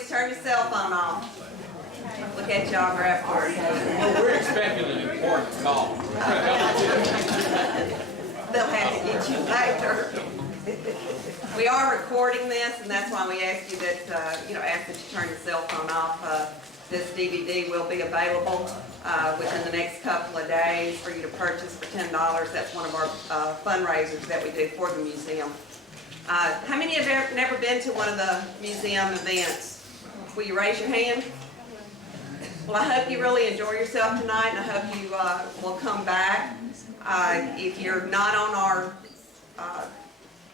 please turn your cell phone off. Look at y'all grab hard. Well, we're expecting an important call. They'll have to get you later. We are recording this, and that's why we ask you that, ask that you turn your cell phone off. This DVD will be available within the next couple of days for you to purchase for $10. That's one of our fundraisers that we do for the museum. How many have never been to one of the museum events? Will you raise your hand? Well, I hope you really enjoy yourself tonight, and I hope you will come back. If you're not on our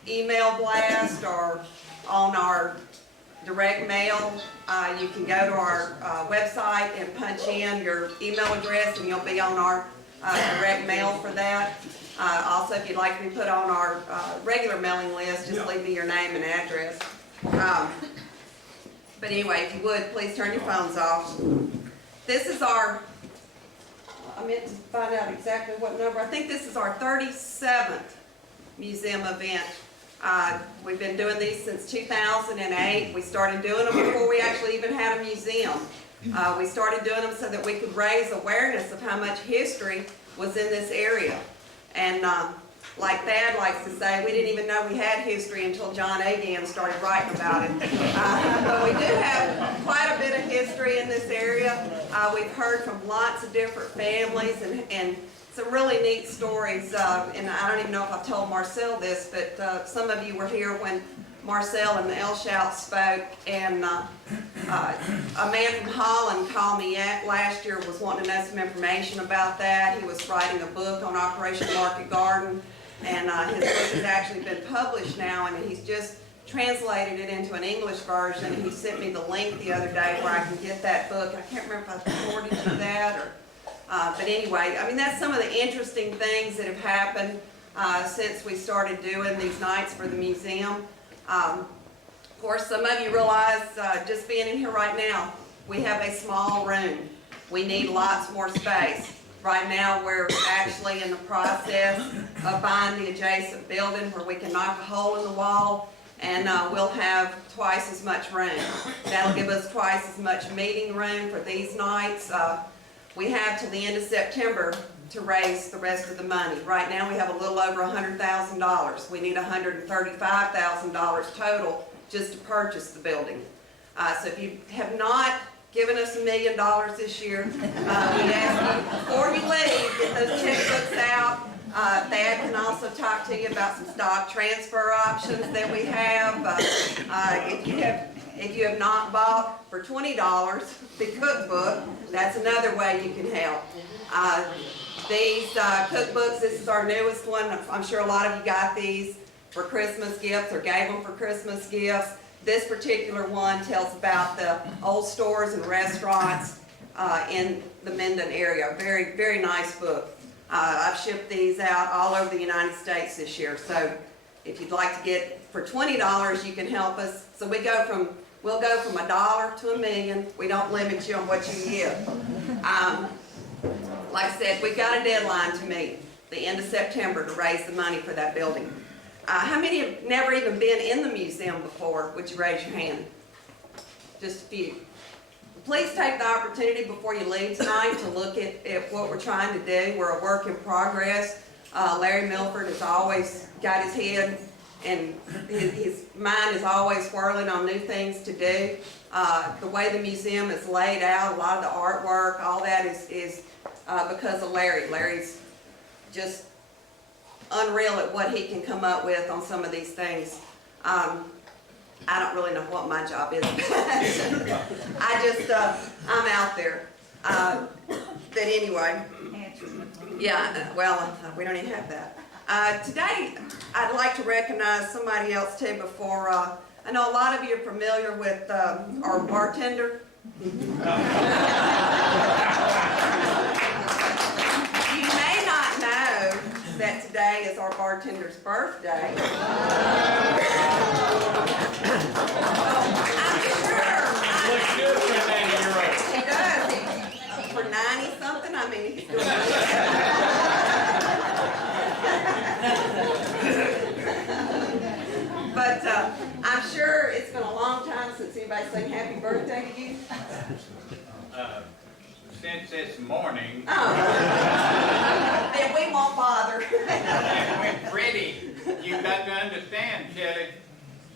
email blast or on our direct mail, you can go to our website and punch in your email address, and you'll be on our direct mail for that. Also, if you'd like to be put on our regular mailing list, just leave me your name and address. But anyway, if you would, please turn your phones off. This is our, I meant to find out exactly what number. I think this is our 37th museum event. We've been doing these since 2008. We started doing them before we actually even had a museum. We started doing them so that we could raise awareness of how much history was in this area. And like Thad likes to say, we didn't even know we had history until John Agan started writing about it. But we do have quite a bit of history in this area. We've heard from lots of different families and some really neat stories. And I don't even know if I've told Marcel this, but some of you were here when Marcel and the Elshout spoke, and a man from Holland called me last year, was wanting to know some information about that. He was writing a book on Operation Market Garden, and his book has actually been published now, and he's just translated it into an English version. And he sent me the link the other day where I can get that book. I can't remember if I forwarded you that or. But anyway, I mean, that's some of the interesting things that have happened since we started doing these nights for the museum. Of course, some of you realize, just being in here right now, we have a small room. We need lots more space. Right now, we're actually in the process of buying the adjacent building where we can knock a hole in the wall, and we'll have twice as much room. That'll give us twice as much meeting room for these nights. We have till the end of September to raise the rest of the money. Right now we have a little over $100,000. We need $135,000 total just to purchase the building. So if you have not given us $1 million this year, we ask you, before you leave, get those checkbooks out. Thad can also talk to you about some stock transfer options that we have. If you have not bought for $20 the cookbook, that's another way you can help. These cookbooks, this is our newest one. I'm sure a lot of you got these for Christmas gifts or gave them for Christmas gifts. This particular one tells about the old stores and restaurants in the Minden area. Very, very nice book. I've shipped these out all over the United States this year. So if you'd like to get for $20, you can help us. So we'll go from $1 to $1 million. We don't limit you on what you give. Like I said, we've got a deadline to meet, the end of September, to raise the money for that building. How many have never even been in the museum before? Would you raise your hand? Just a few. Please take the opportunity before you leave tonight to look at what we're trying to do. We're a work in progress. Larry Milford has always got his head and his mind is always whirling on new things to do. The way the museum is laid out, a lot of the artwork, all that is because of Larry. Larry's just unreal at what he can come up with on some of these things. I don't really know what my job is. I'm out there. But anyway, yeah, well, we don't even have that. Today, I'd like to recognize somebody else too before, I know a lot of you are familiar with our bartender. You may not know that today is our bartender's birthday. I'm sure. Looks good for a 90-year-old. He does. For 90-something, I mean, he's doing good. But I'm sure it's been a long time since Anybody sing happy birthday to you? Since it's morning, Then we won't bother. and when Freddie, you got to understand, Shelley,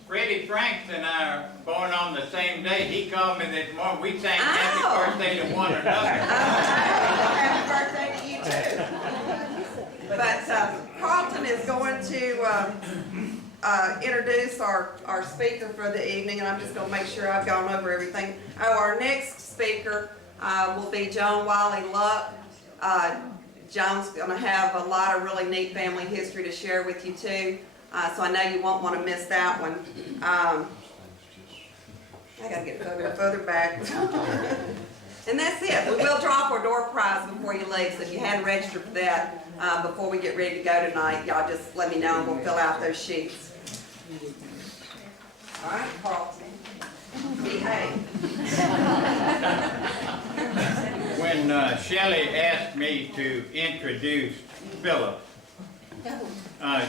Freddie Franks and I are born on the same day. He called me this morning. We sang happy birthday to one another. Happy birthday to you too. But Carlton is going to introduce our speaker for the evening, and I'm just going to make sure I've gone over everything. Oh, our next speaker will be John Wiley Luck. John's going to have a lot of really neat family history to share with you too, so I know you won't want to miss that one. I got to get further back. And that's it. We will drop our door prize before you leave, so if you hadn't registered for that before we get ready to go tonight, y'all just let me know and we'll fill out those sheets. All right, Carlton. Behave. When Shelley asked me to introduce Philip,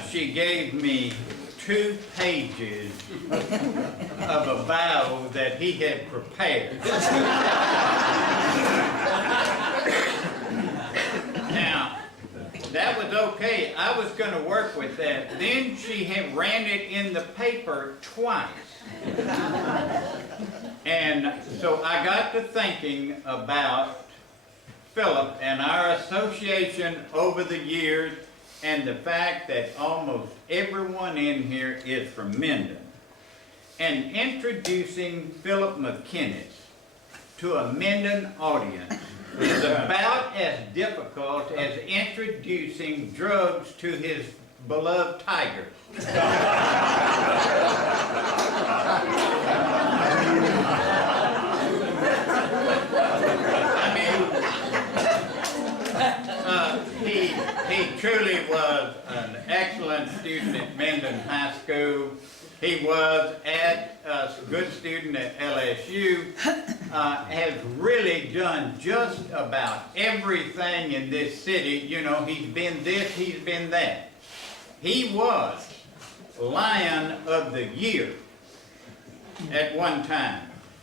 she gave me 2 pages of a bio that he had prepared. Now, that was okay. I was going to work with that. Then she had ran it in the paper twice. And so I got to thinking about Philip and our association over the years, and the fact that almost everyone in here is from Minden. And introducing Philip McInnis to a Minden audience is about as difficult as introducing drugs to his beloved tiger. He truly was an excellent student at Minden High School. He was a good student at LSU, has really done just about everything in this city. You know, he's been this, he's been that. He was Lion of the Year at one time.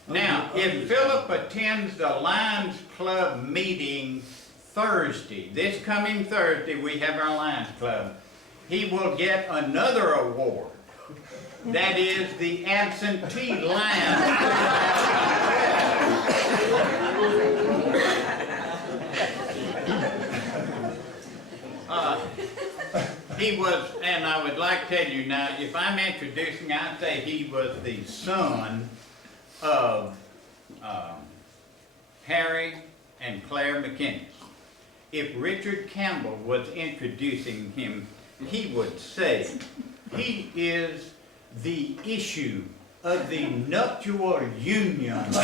Now, if Philip attends the Lions Club meeting Thursday, this coming Thursday, we have our Lions Club, he will get another award. That is the absentee lion. He was, and I would like to tell you now, if I'm introducing, I'd say he was the son of Harry and Claire McInnis. If Richard Campbell was introducing him, he would say, he is the issue of the nuptial union of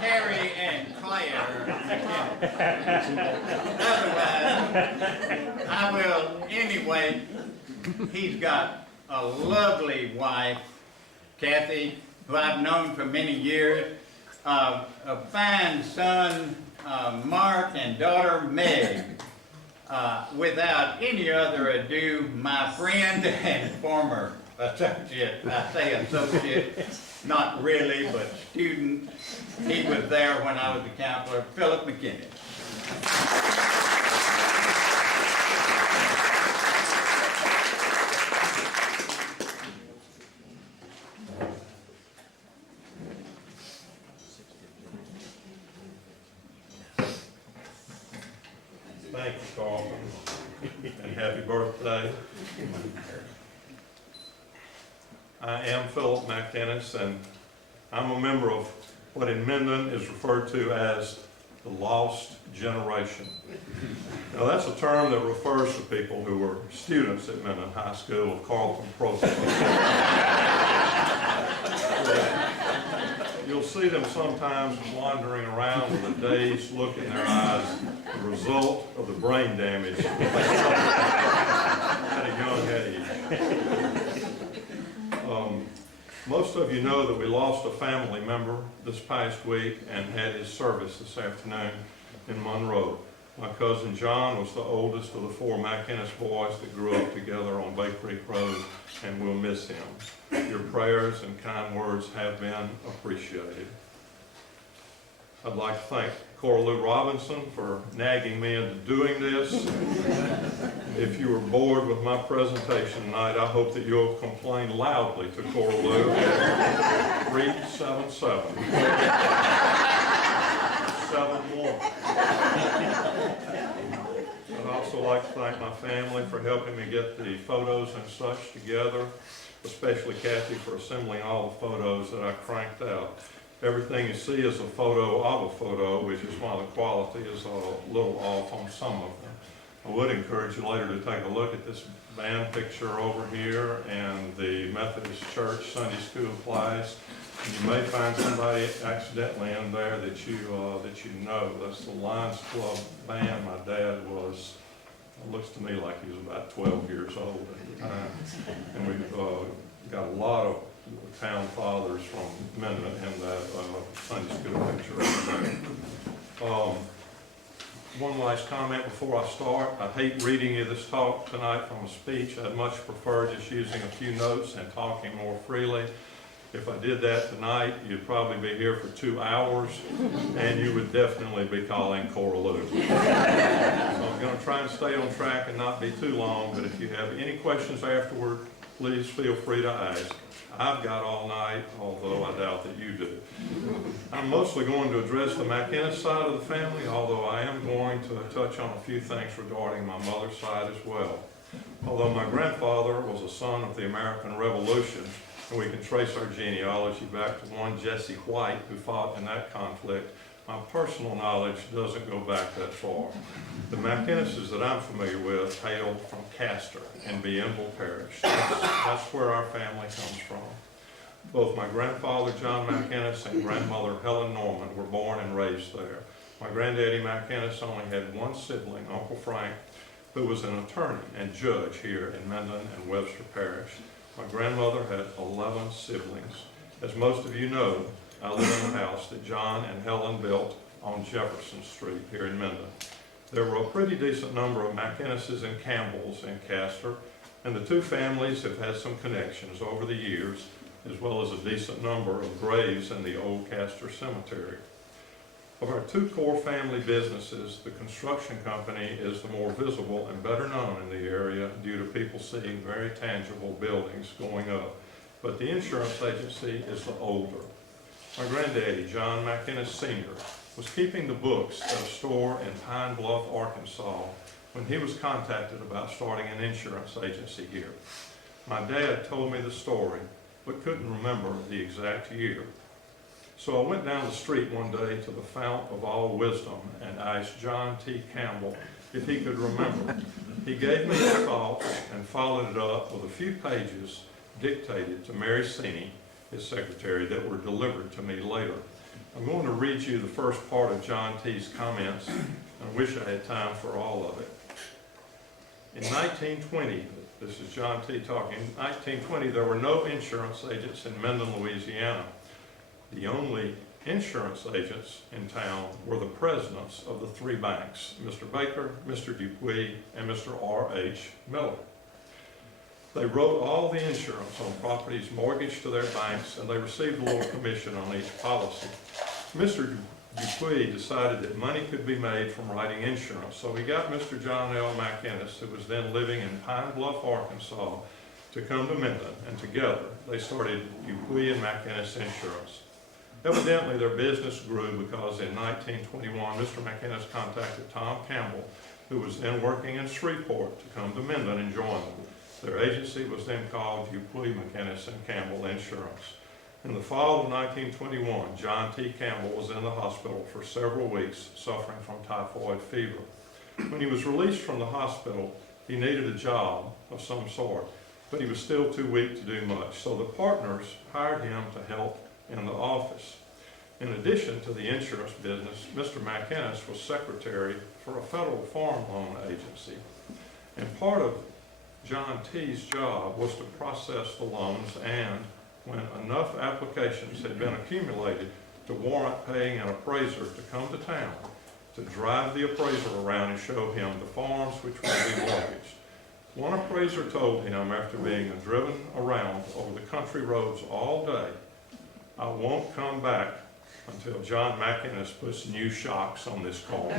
Harry and Claire McInnis. Otherwise, I will, anyway, he's got a lovely wife, Kathy, who I've known for many years, a fine son, Mark, and daughter, Meg. Without any other ado, my friend and former associate, I say associate, not really, but student, he was there when I was a counselor, Philip McInnis. Thank you, Carlton, and happy birthday. I am Philip McInnis, and I'm a member of what in Minden is referred to as the lost generation. Now, that's a term that refers to people who were students at Minden High School of Carlton Process. You'll see them sometimes wandering around with a dazed look in their eyes, the result of the brain damage at a young age. Most of you know that we lost a family member this past week and had his service this afternoon in Monroe. My cousin John was the oldest of the 4 McInnis boys that grew up together on Bay Creek Road, and we'll miss him. Your prayers and kind words have been appreciated. I'd like to thank Cora Lou Robinson for nagging me into doing this. If you were bored with my presentation tonight, I hope that you'll complain loudly to Cora Lou at 377 71. I'd also like to thank my family for helping me get the photos and such together, especially Kathy for assembling all the photos that I cranked out. Everything you see is a photo of a photo, which is why the quality is a little off on some of them. I would encourage you later to take a look at this band picture over here and the Methodist Church Sunday School class. And you may find somebody accidentally in there that you know. That's the Lions Club band. My dad was, it looks to me like he was about 12 years old at the time. And we've got a lot of town fathers from Minden in that Sunday school picture. One last comment before I start. I hate reading you this talk tonight from a speech. I'd much prefer just using a few notes and talking more freely. If I did that tonight, you'd probably be here for 2 hours, and you would definitely be calling Cora Lou. So I'm going to try and stay on track and not be too long, but if you have any questions afterward, please feel free to ask. I've got all night, although I doubt that you do. I'm mostly going to address the McInnis side of the family, although I am going to touch on a few things regarding my mother's side as well. Although my grandfather was a son of the American Revolution, and we can trace our genealogy back to one Jesse White who fought in that conflict, my personal knowledge doesn't go back that far. The McInnises that I'm familiar with hail from Castor in Bienville Parish. That's where our family comes from. Both my grandfather, John McInnis, and grandmother, Helen Norman, were born and raised there. My granddaddy McInnis only had one sibling, Uncle Frank, who was an attorney and judge here in Minden and Webster Parish. My grandmother had 11 siblings. As most of you know, I live in a house that John and Helen built on Jefferson Street here in Minden. There were a pretty decent number of McInnises and Campbells in Castor, and the two families have had some connections over the years, as well as a decent number of graves in the old Castor Cemetery. Of our two core family businesses, the construction company is the more visible and better known in the area due to people seeing very tangible buildings going up, but the insurance agency is the older. My granddaddy, John McInnis Sr., was keeping the books at a store in Pine Bluff, Arkansas, when he was contacted about starting an insurance agency here. My dad told me the story, but couldn't remember the exact year. So I went down the street one day to the Fount of All Wisdom and asked John T. Campbell if he could remember. He gave me his thoughts and followed it up with a few pages dictated to Mary Seeney, his secretary, that were delivered to me later. I'm going to read you the first part of John T.'s comments. I wish I had time for all of it. In 1920, this is John T. talking, in 1920 there were no insurance agents in Minden, Louisiana. The only insurance agents in town were the presidents of the three banks, Mr. Baker, Mr. Dupuis, and Mr. R.H. Miller. They wrote all the insurance on properties mortgaged to their banks, and they received a little commission on each policy. Mr. Dupuis decided that money could be made from writing insurance, so he got Mr. John L. McInnis, who was then living in Pine Bluff, Arkansas, to come to Minden, and together they started Dupuis and McInnis Insurance. Evidently, their business grew because in 1921, Mr. McInnis contacted Tom Campbell, who was then working in Shreveport, to come to Minden and join them. Their agency was then called Dupuis, McInnis and Campbell Insurance. In the fall of 1921, John T. Campbell was in the hospital for several weeks, suffering from typhoid fever. When he was released from the hospital, he needed a job of some sort, but he was still too weak to do much, so the partners hired him to help in the office. In addition to the insurance business, Mr. McInnis was secretary for a federal farm loan agency. And part of John T.'s job was to process the loans, and when enough applications had been accumulated to warrant paying an appraiser to come to town, to drive the appraiser around and show him the farms which would be mortgaged. One appraiser told him, after being driven around over the country roads all day, "I won't come back until John McInnis puts new shocks on this car."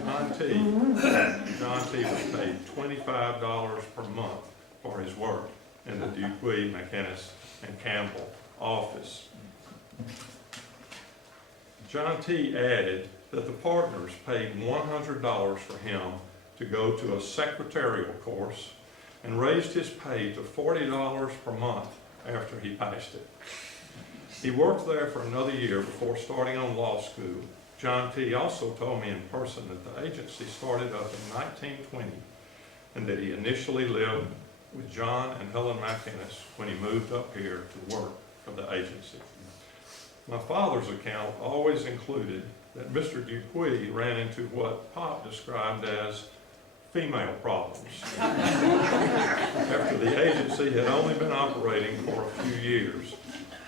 John T. was paid $25 per month for his work in the Dupuy, McInnis, and Campbell office. John T. added that the partners paid $100 for him to go to a secretarial course and raised his pay to $40 per month after he passed it. He worked there for another year before starting on law school. John T. also told me in person that the agency started up in 1920 and that he initially lived with John and Helen McInnis when he moved up here to work for the agency. My father's account always included that Mr. Dupuy ran into what Pop described as female problems after the agency had only been operating for a few years,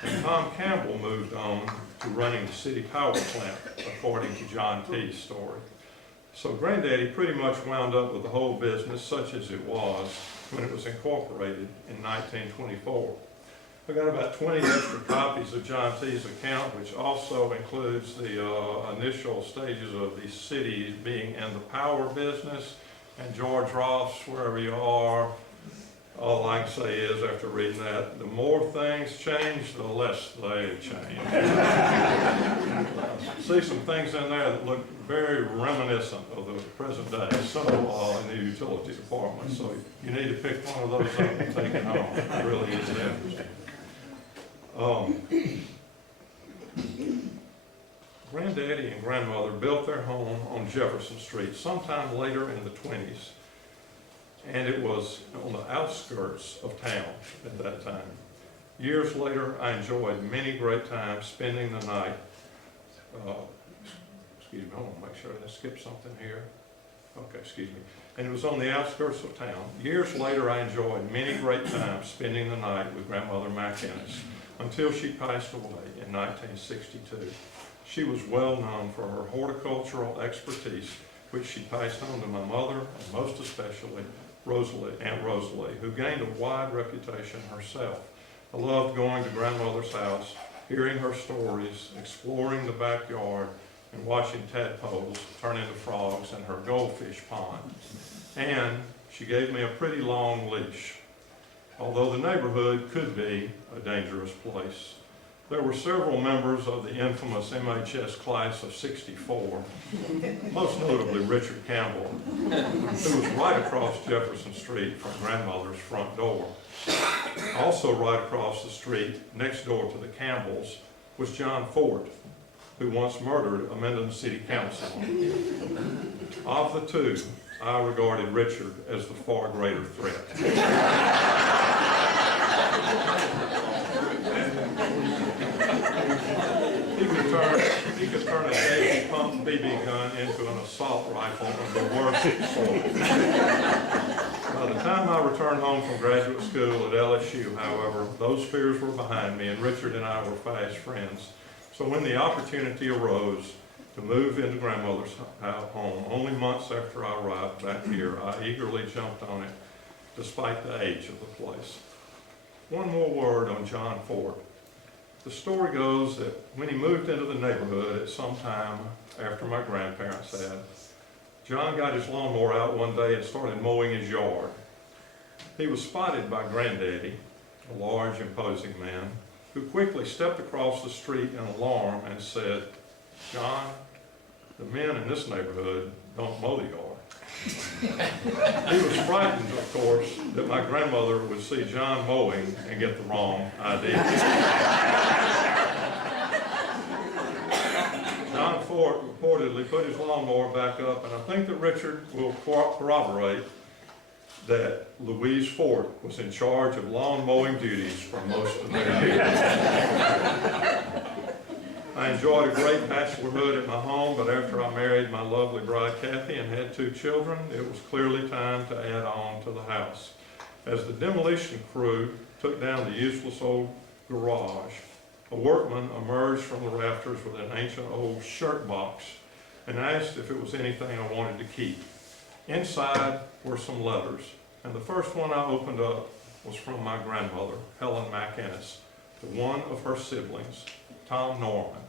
and Tom Campbell moved on to running the city power plant, according to John T.'s story. So Granddaddy pretty much wound up with the whole business, such as it was when it was incorporated in 1924. I got about 20 extra copies of John T.'s account, which also includes the initial stages of the city being in the power business. And George Ross, wherever you are, all I can say is, after reading that, the more things change, the less they change. See some things in there that look very reminiscent of the present day, so in the utility department. So you need to pick one of those up and take it home. It really is interesting. Granddaddy and grandmother built their home on Jefferson Street sometime later in the 20s, and it was on the outskirts of town at that time. Years later, I enjoyed many great times spending the night. Excuse me, I want to make sure I didn't skip something here. Okay, excuse me. And it was on the outskirts of town. Years later, I enjoyed many great times spending the night with Grandmother McInnis until she passed away in 1962. She was well known for her horticultural expertise, which she passed on to my mother, and most especially Aunt Rosalie, who gained a wide reputation herself. I loved going to Grandmother's house, hearing her stories, exploring the backyard, and watching tadpoles turn into frogs in her goldfish pond. And she gave me a pretty long leash. Although the neighborhood could be a dangerous place, there were several members of the infamous MHS class of '64, most notably Richard Campbell, who was right across Jefferson Street from Grandmother's front door. Also right across the street, next door to the Campbells, was John Ford, who once murdered a Minden City Councilman. Of the two, I regarded Richard as the far greater threat. He could turn a Davy pump BB gun into an assault rifle of the worst sort. By the time I returned home from graduate school at LSU, however, those fears were behind me, and Richard and I were fast friends. So when the opportunity arose to move into Grandmother's home, only months after I arrived back here, I eagerly jumped on it, despite the age of the place. One more word on John Ford. The story goes that when he moved into the neighborhood at some time after my grandparents had, John got his lawnmower out one day and started mowing his yard. He was spotted by Granddaddy, a large, imposing man, who quickly stepped across the street in alarm and said, "John, the men in this neighborhood don't mow the yard." He was frightened, of course, that my grandmother would see John mowing and get the wrong idea. John Ford reportedly put his lawnmower back up, and I think that Richard will corroborate that Louise Ford was in charge of lawn mowing duties for most of their years. I enjoyed a great bachelorhood at my home, but after I married my lovely bride Kathy and had 2 children, it was clearly time to add on to the house. As the demolition crew took down the useless old garage, a workman emerged from the rafters with an ancient old shirt box and asked if it was anything I wanted to keep. Inside were some letters, and the first one I opened up was from my grandmother, Helen McInnis, to one of her siblings, Tom Norman,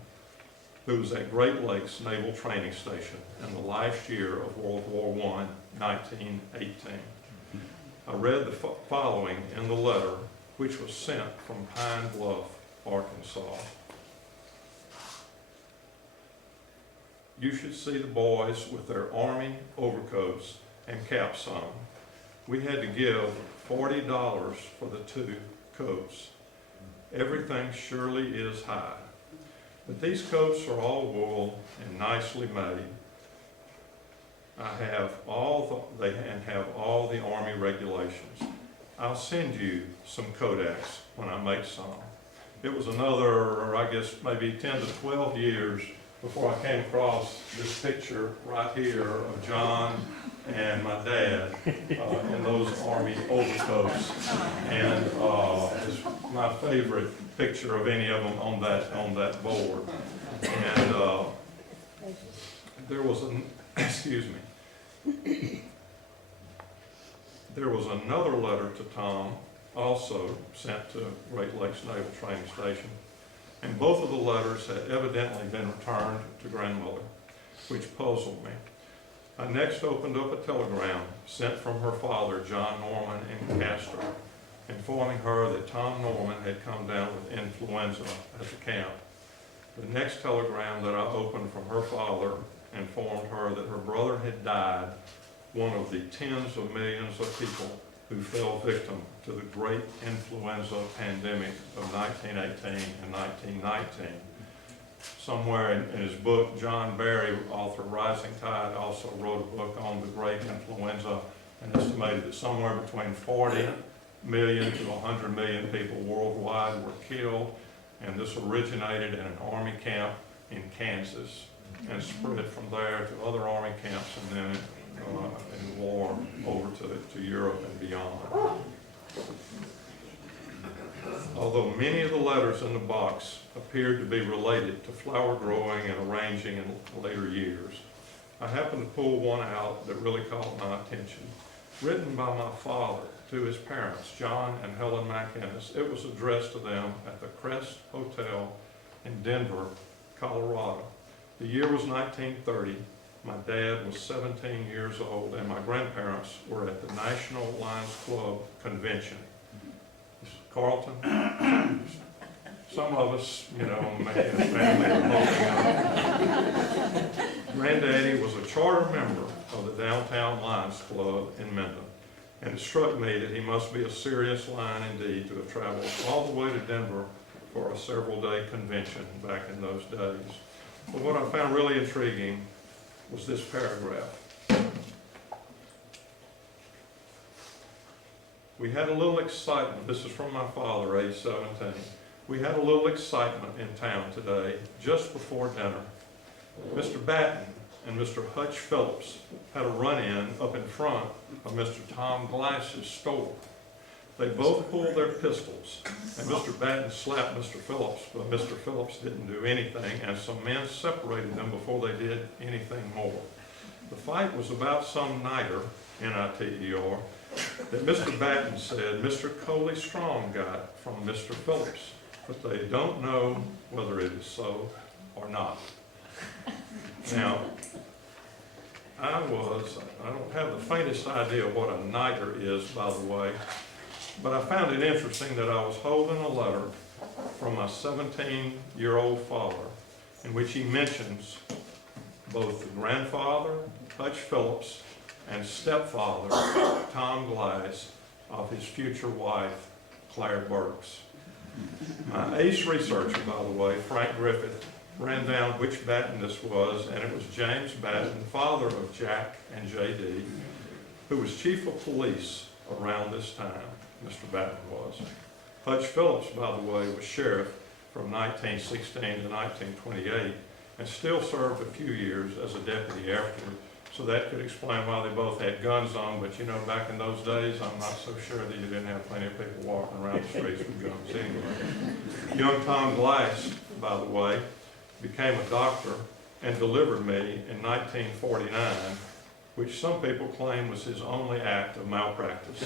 who was at Great Lakes Naval Training Station in the last year of World War I, 1918. I read the following in the letter, which was sent from Pine Bluff, Arkansas. You should see the boys with their Army overcoats and caps on. We had to give $40 for the 2 coats. Everything surely is high. But these coats are all wool and nicely made. They have all the Army regulations. I'll send you some Kodaks when I make some. It was another, I guess, maybe 10 to 12 years before I came across this picture right here of John and my dad in those Army overcoats. And it's my favorite picture of any of them on that board. And there was an, excuse me, there was another letter to Tom, also sent to Great Lakes Naval Training Station, and both of the letters had evidently been returned to grandmother, which puzzled me. I next opened up a telegram sent from her father, John Norman, in Castor, informing her that Tom Norman had come down with influenza at the camp. The next telegram that I opened from her father informed her that her brother had died, one of the tens of millions of people who fell victim to the great influenza pandemic of 1918 and 1919. Somewhere in his book, John Barry, author of Rising Tide, also wrote a book on the great influenza and estimated that somewhere between 40 million to 100 million people worldwide were killed, and this originated in an Army camp in Kansas and spread from there to other Army camps and then in war over to Europe and beyond. Although many of the letters in the box appeared to be related to flower growing and arranging in later years, I happened to pull one out that really caught my attention. Written by my father to his parents, John and Helen McInnis. It was addressed to them at the Crest Hotel in Denver, Colorado. The year was 1930. My dad was 17 years old, and my grandparents were at the National Lions Club convention. Carlton, some of us, you know, McInnis family are holding up. Granddaddy was a charter member of the Downtown Lions Club in Minden, and it struck me that he must be a serious lion indeed to have traveled all the way to Denver for a several-day convention back in those days. But what I found really intriguing was this paragraph. We had a little excitement. This is from my father, age 17. We had a little excitement in town today, just before dinner. Mr. Batten and Mr. Hutch Phillips had a run-in up in front of Mr. Tom Glass's store. They both pulled their pistols, and Mr. Batten slapped Mr. Phillips, but Mr. Phillips didn't do anything, and some men separated them before they did anything more. The fight was about some niter, N-I-T-E-R, that Mr. Batten said Mr. Coley Strong got from Mr. Phillips, but they don't know whether it is so or not. Now, I don't have the faintest idea what a niter is, by the way, but I found it interesting that I was holding a letter from my 17-year-old father in which he mentions both the grandfather, Hutch Phillips, and stepfather, Tom Glass, of his future wife, Claire Burks. My ace researcher, by the way, Frank Griffith, ran down which Batten this was, and it was James Batten, father of Jack and J.D., who was chief of police around this time. Mr. Batten was. Hutch Phillips, by the way, was sheriff from 1916 to 1928 and still served a few years as a deputy afterward So that could explain why they both had guns on, but you know, back in those days, I'm not so sure that you didn't have plenty of people walking around the streets with guns anyway. Young Tom Glass, by the way, became a doctor and delivered me in 1949, which some people claim was his only act of malpractice.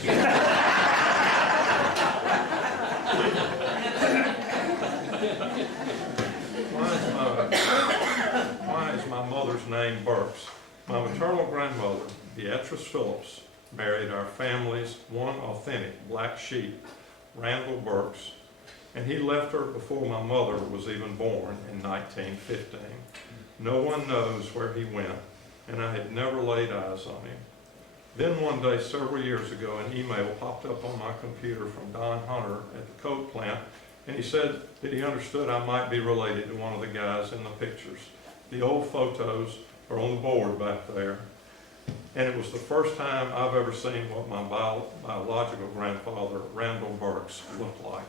Why is my mother's name Burks? My maternal grandmother, Beatrice Phillips, married our family's one authentic black sheep, Randall Burks, and he left her before my mother was even born in 1915. No one knows where he went, and I had never laid eyes on him. Then one day, several years ago, an email popped up on my computer from Don Hunter at the coat plant, and he said that he understood I might be related to one of the guys in the pictures. The old photos are on the board back there, and it was the first time I've ever seen what my biological grandfather, Randall Burks, looked like.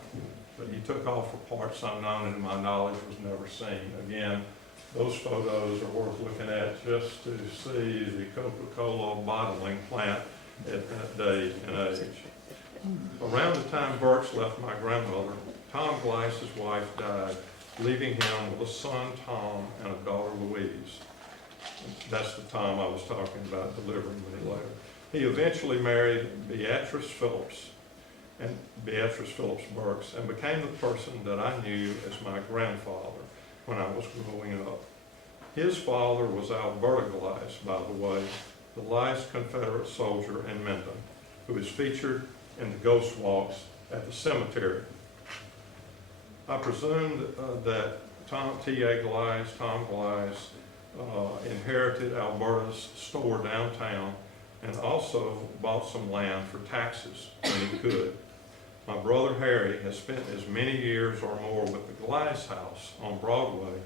But he took off for parts unknown and to my knowledge was never seen. Again, those photos are worth looking at just to see the Coca-Cola bottling plant at that day and age. Around the time Burks left my grandmother, Tom Glass's wife died, leaving him with a son, Tom, and a daughter, Louise. That's the Tom I was talking about delivering me later. He eventually married Beatrice Phillips Burks, and became the person that I knew as my grandfather when I was growing up. His father was Alberta Glass, by the way, the last Confederate soldier in Minden, who is featured in the ghost walks at the cemetery. I presume that Tom Glass, inherited Alberta's store downtown and also bought some land for taxes when he could. My brother Harry has spent as many years or more with the Glass house on Broadway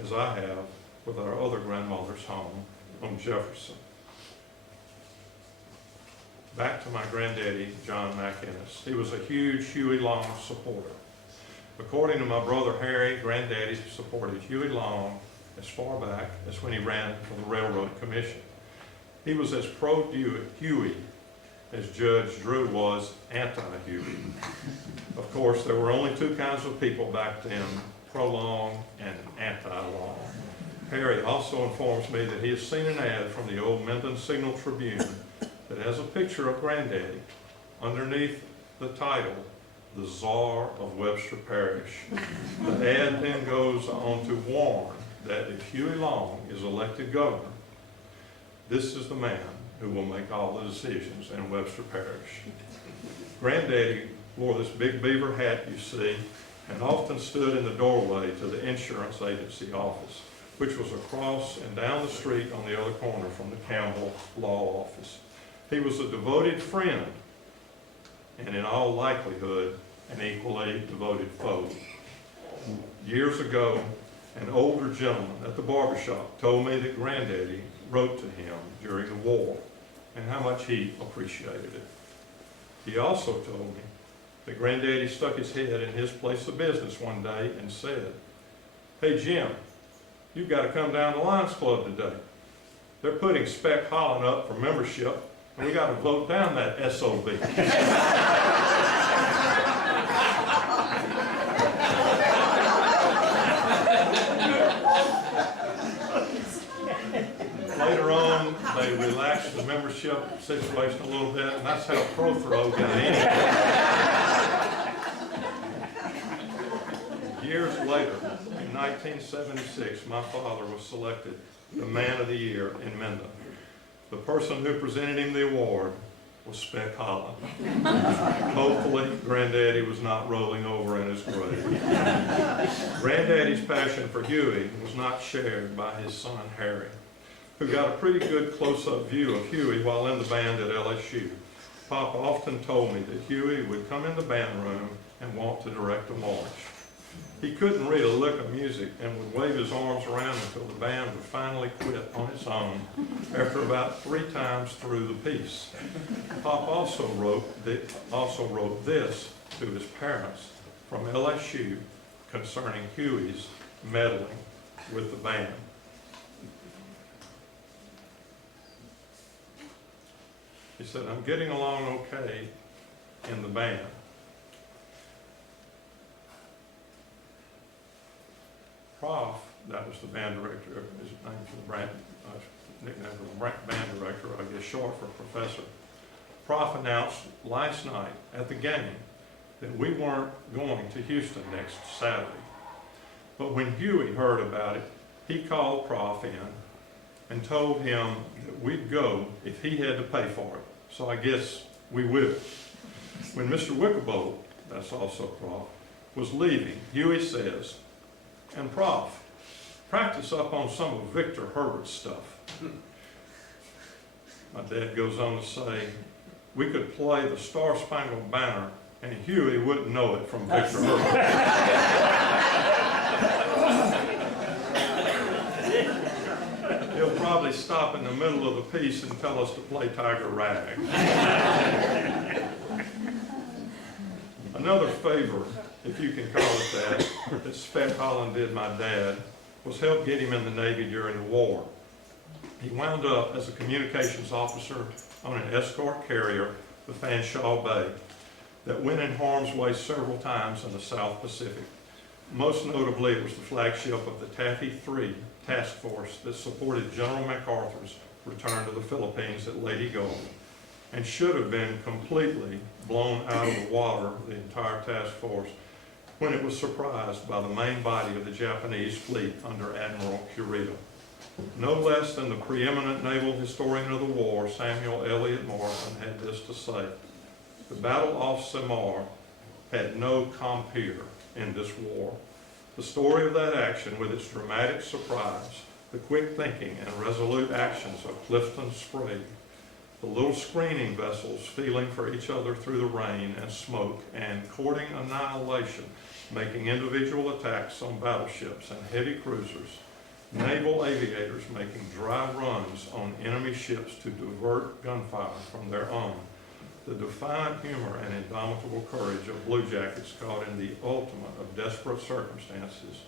as I have with our other grandmother's home on Jefferson. Back to my granddaddy, John McInnis. He was a huge Huey Long supporter. According to my brother Harry, granddaddy supported Huey Long as far back as when he ran for the Railroad Commission. He was as pro-Huey as Judge Drew was anti-Huey. Of course, there were only two kinds of people back then, pro-Long and anti-Long. Harry also informs me that he has seen an ad from the old Minden Signal Tribune that has a picture of Granddaddy underneath the title, The Czar of Webster Parish. The ad then goes on to warn that if Huey Long is elected governor, this is the man who will make all the decisions in Webster Parish. Granddaddy wore this big beaver hat you see and often stood in the doorway to the insurance agency office, which was across and down the street on the other corner from the Campbell Law Office. He was a devoted friend and in all likelihood an equally devoted foe. Years ago, an older gentleman at the barbershop told me that Granddaddy wrote to him during the war and how much he appreciated it. He also told me that Granddaddy stuck his head in his place of business one day and said, "Hey Jim, you've got to come down to Lions Club today. They're putting Spec Holland up for membership and we got to vote down that SOB." Later on, they relaxed the membership situation a little bit, and that's how Prothrow got in. Years later, in 1976, my father was selected the Man of the Year in Minden. The person who presented him the award was Spec Holland. Hopefully, Granddaddy was not rolling over in his grave. Granddaddy's passion for Huey was not shared by his son Harry, who got a pretty good close-up view of Huey while in the band at LSU. Pop often told me that Huey would come in the band room and want to direct a march. He couldn't read a lick of music and would wave his arms around until the band would finally quit on its own after about 3 times through the piece. Pop also wrote this to his parents from LSU concerning Huey's meddling with the band. He said, I'm getting along okay in the band. Prof, that was the band director, his name for the brand, nickname for the band director, I guess short for professor. Prof announced last night at the game that we weren't going to Houston next Saturday. But when Huey heard about it, he called Prof in and told him that we'd go if he had to pay for it. So I guess we will. When Mr. Wickerbolt, that's also Prof, was leaving, Huey says, and Prof, practice up on some of Victor Herbert's stuff. My dad goes on to say, we could play the Star Spangled Banner and Huey wouldn't know it from Victor Herbert. He'll probably stop in the middle of the piece and tell us to play Tiger Rag. Another favor, if you can call it that Spec Holland did my dad, was help get him in the Navy during the war. He wound up as a communications officer on an escort carrier, the Fanshawe Bay, that went in harm's way several times in the South Pacific. Most notably, it was the flagship of the Taffy 3 task force that supported General MacArthur's return to the Philippines at Leyte Gulf, and should have been completely blown out of the water, the entire task force, when it was surprised by the main body of the Japanese fleet under Admiral Kurita. No less than the preeminent naval historian of the war, Samuel Eliot Morrison, had this to say: the Battle off Samar had no compeer in this war. The story of that action, with its dramatic surprise, the quick thinking and resolute actions of Clifton Sprague, the little screening vessels feeling for each other through the rain and smoke, and courting annihilation, making individual attacks on battleships and heavy cruisers, naval aviators making dry runs on enemy ships to divert gunfire from their own, the defiant humor and indomitable courage of Blue Jackets caught in the ultimate of desperate circumstances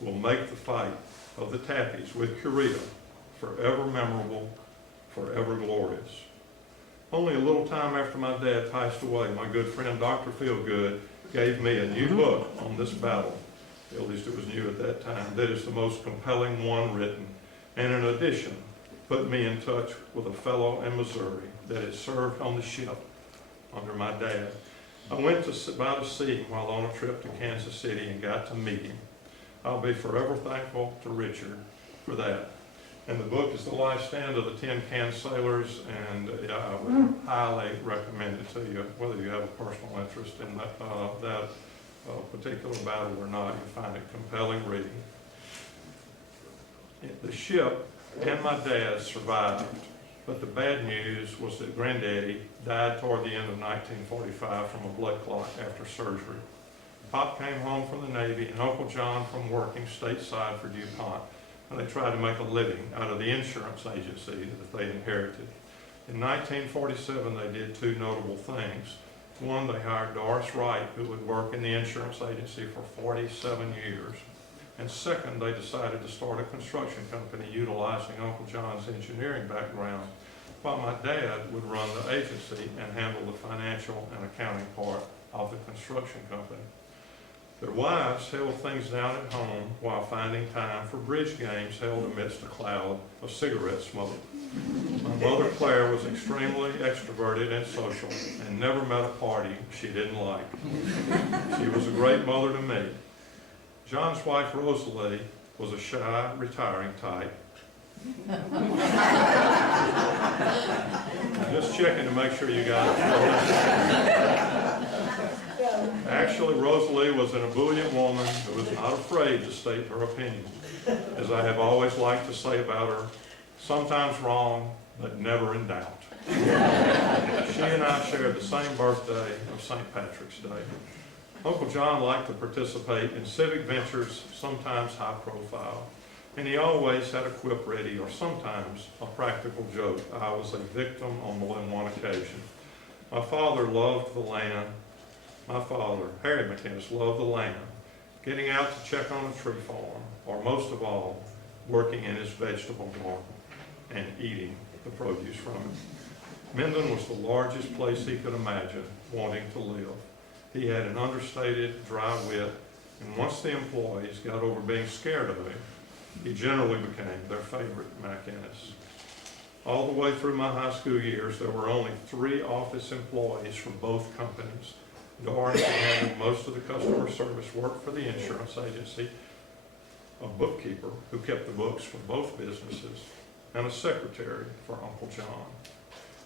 will make the fight of the Tappies with Kurita forever memorable, forever glorious. Only a little time after my dad passed away, my good friend Dr. Feelgood gave me a new book on this battle. At least it was new at that time. That is the most compelling one written, and in addition, put me in touch with a fellow in Missouri that had served on the ship under my dad. I went by to see him while on a trip to Kansas City and got to meet him. I'll be forever thankful to Richard for that. And the book is The Life Stand of the Tin Can Sailors, and I would highly recommend it to you, whether you have a personal interest in that particular battle or not. You find it compelling reading. The ship and my dad survived, but the bad news was that Granddaddy died toward the end of 1945 from a blood clot after surgery. Pop came home from the Navy and Uncle John from working stateside for DuPont, and they tried to make a living out of the insurance agency that they inherited. In 1947, they did two notable things. One, they hired Doris Wright, who would work in the insurance agency for 47 years. And second, they decided to start a construction company utilizing Uncle John's engineering background, while my dad would run the agency and handle the financial and accounting part of the construction company. Their wives held things down at home while finding time for bridge games held amidst a cloud of cigarette smoke. My mother, Claire, was extremely extroverted and social and never met a party she didn't like. She was a great mother to me. John's wife, Rosalie, was a shy, retiring type. Just checking to make sure you got it. Actually, Rosalie was an ebullient woman who was not afraid to state her opinion. As I have always liked to say about her, sometimes wrong, but never in doubt. She and I shared the same birthday of St. Patrick's Day. Uncle John liked to participate in civic ventures, sometimes high profile, and he always had a quip ready or sometimes a practical joke. I was a victim on more than one occasion. My father loved the land. My father, Harry McInnis, loved the land, getting out to check on a tree farm, or most of all, working in his vegetable garden and eating the produce from it. Minden was the largest place he could imagine wanting to live. He had an understated, dry wit, and once the employees got over being scared of him, he generally became their favorite McInnis. All the way through my high school years, there were only 3 office employees from both companies. Dorcheat handled most of the customer service work for the insurance agency, a bookkeeper who kept the books for both businesses, and a secretary for Uncle John.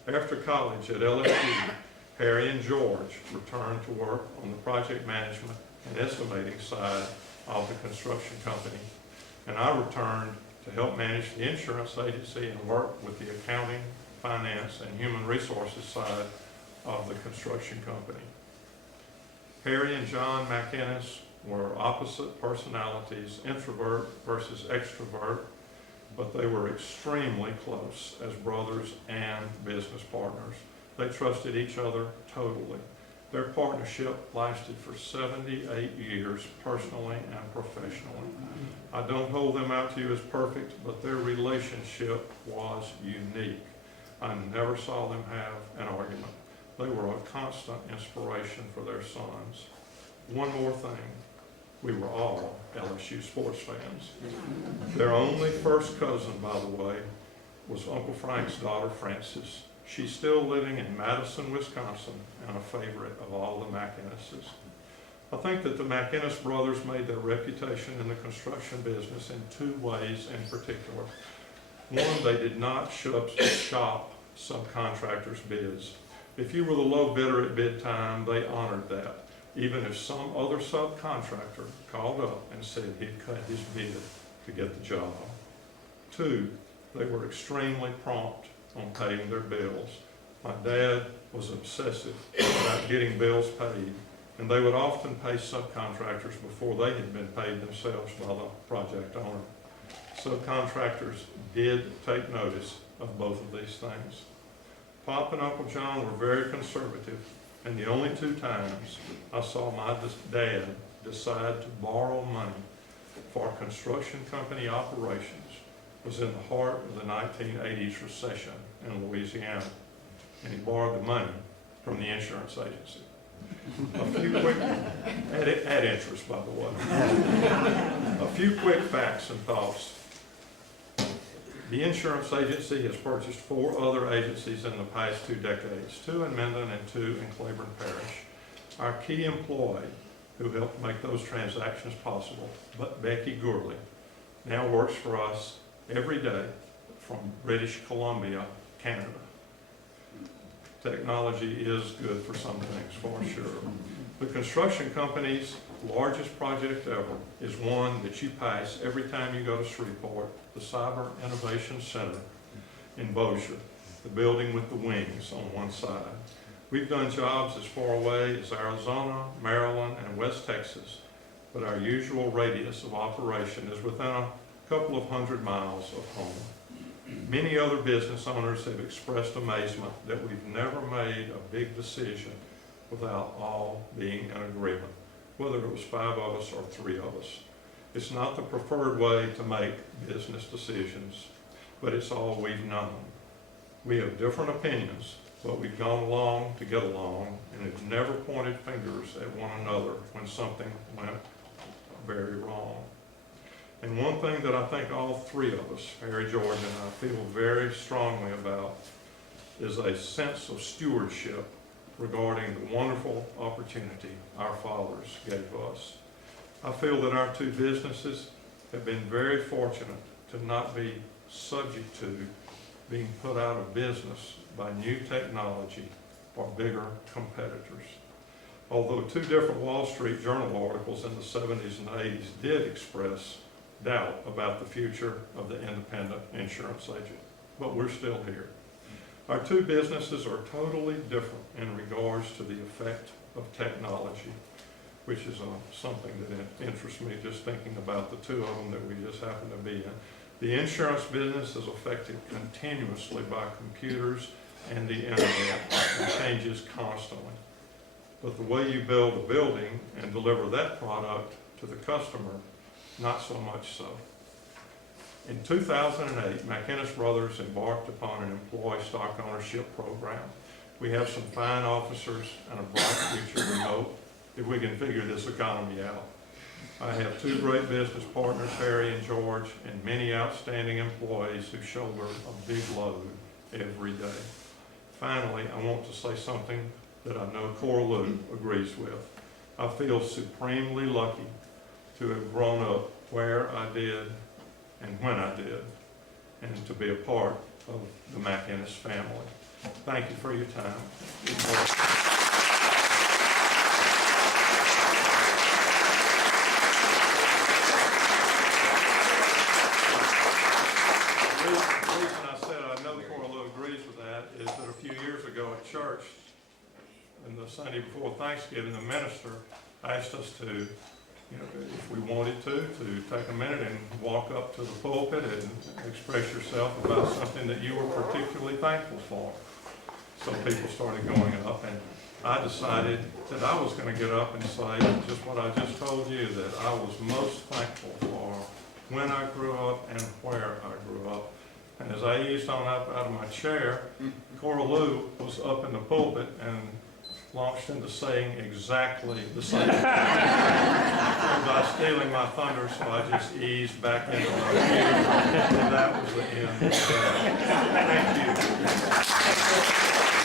After college at LSU, Harry and George returned to work on the project management and estimating side of the construction company, and I returned to help manage the insurance agency and work with the accounting, finance, and human resources side of the construction company. Harry and John McInnis were opposite personalities, introvert versus extrovert, but they were extremely close as brothers and business partners. They trusted each other totally. Their partnership lasted for 78 years, personally and professionally. I don't hold them out to you as perfect, but their relationship was unique. I never saw them have an argument. They were a constant inspiration for their sons. One more thing, we were all LSU sports fans. Their only first cousin, by the way, was Uncle Frank's daughter, Frances. She's still living in Madison, Wisconsin, and a favorite of all the McInnises. I think that the McInnis brothers made their reputation in the construction business in 2 ways in particular. One, they did not shop subcontractors' bids. If you were the low bidder at bid time, they honored that, even if some other subcontractor called up and said he'd cut his bid to get the job. 2, they were extremely prompt on paying their bills. My dad was obsessive about getting bills paid, and they would often pay subcontractors before they had been paid themselves by the project owner. Subcontractors did take notice of both of these things. Pop and Uncle John were very conservative, and the only 2 times I saw my dad decide to borrow money for construction company operations was in the heart of the 1980s recession in Louisiana, and he borrowed the money from the insurance agency. A few quick, at interest, by the way. A few quick facts and thoughts. The insurance agency has purchased 4 other agencies in the past 2 decades, 2 in Minden and 2 in Claiborne Parish. Our key employee, who helped make those transactions possible, but Becky Gourley, now works for us every day from British Columbia, Canada. Technology is good for some things, for sure. The construction company's largest project ever is one that you pass every time you go to Shreveport, the Cyber Innovation Center in Bossier, the building with the wings on one side. We've done jobs as far away as Arizona, Maryland, and West Texas, but our usual radius of operation is within a couple of 100 miles of home. Many other business owners have expressed amazement that we've never made a big decision without all being in agreement, whether it was 5 of us or 3 of us. It's not the preferred way to make business decisions, but it's all we've known. We have different opinions, but we've gone along to get along and have never pointed fingers at one another when something went very wrong. And one thing that I think all 3 of us, Harry, George, and I, feel very strongly about is a sense of stewardship regarding the wonderful opportunity our fathers gave us. I feel that our 2 businesses have been very fortunate to not be subject to being put out of business by new technology or bigger competitors. Although 2 different Wall Street Journal articles in the 70s and 80s did express doubt about the future of the independent insurance agent, but we're still here. Our 2 businesses are totally different in regards to the effect of technology, which is something that interests me just thinking about the 2 of them that we just happen to be in. The insurance business is affected continuously by computers and the internet and changes constantly. But the way you build a building and deliver that product to the customer, not so much so. In 2008, McInnis Brothers embarked upon an employee stock ownership program. We have some fine officers and a bright future, we hope, if we can figure this economy out. I have two great business partners, Harry and George, and many outstanding employees who shoulder a big load every day. Finally, I want to say something that I know Cora Lou agrees with. I feel supremely lucky to have grown up where I did and when I did, and to be a part of the McInnis family. Thank you for your time. The reason I said I know Cora Lou agrees with that is that a few years ago at church, and the Sunday before Thanksgiving, the minister asked us to, if we wanted to take a minute and walk up to the pulpit and express yourself about something that you were particularly thankful for. So people started going up, and I decided that I was going to get up and say just what I just told you, that I was most thankful for when I grew up and where I grew up. And as I eased on up out of my chair, Cora Lou was up in the pulpit and launched into saying exactly the same thing. By stealing my thunder, so I just eased back into my view, and that was the end of that. Thank you.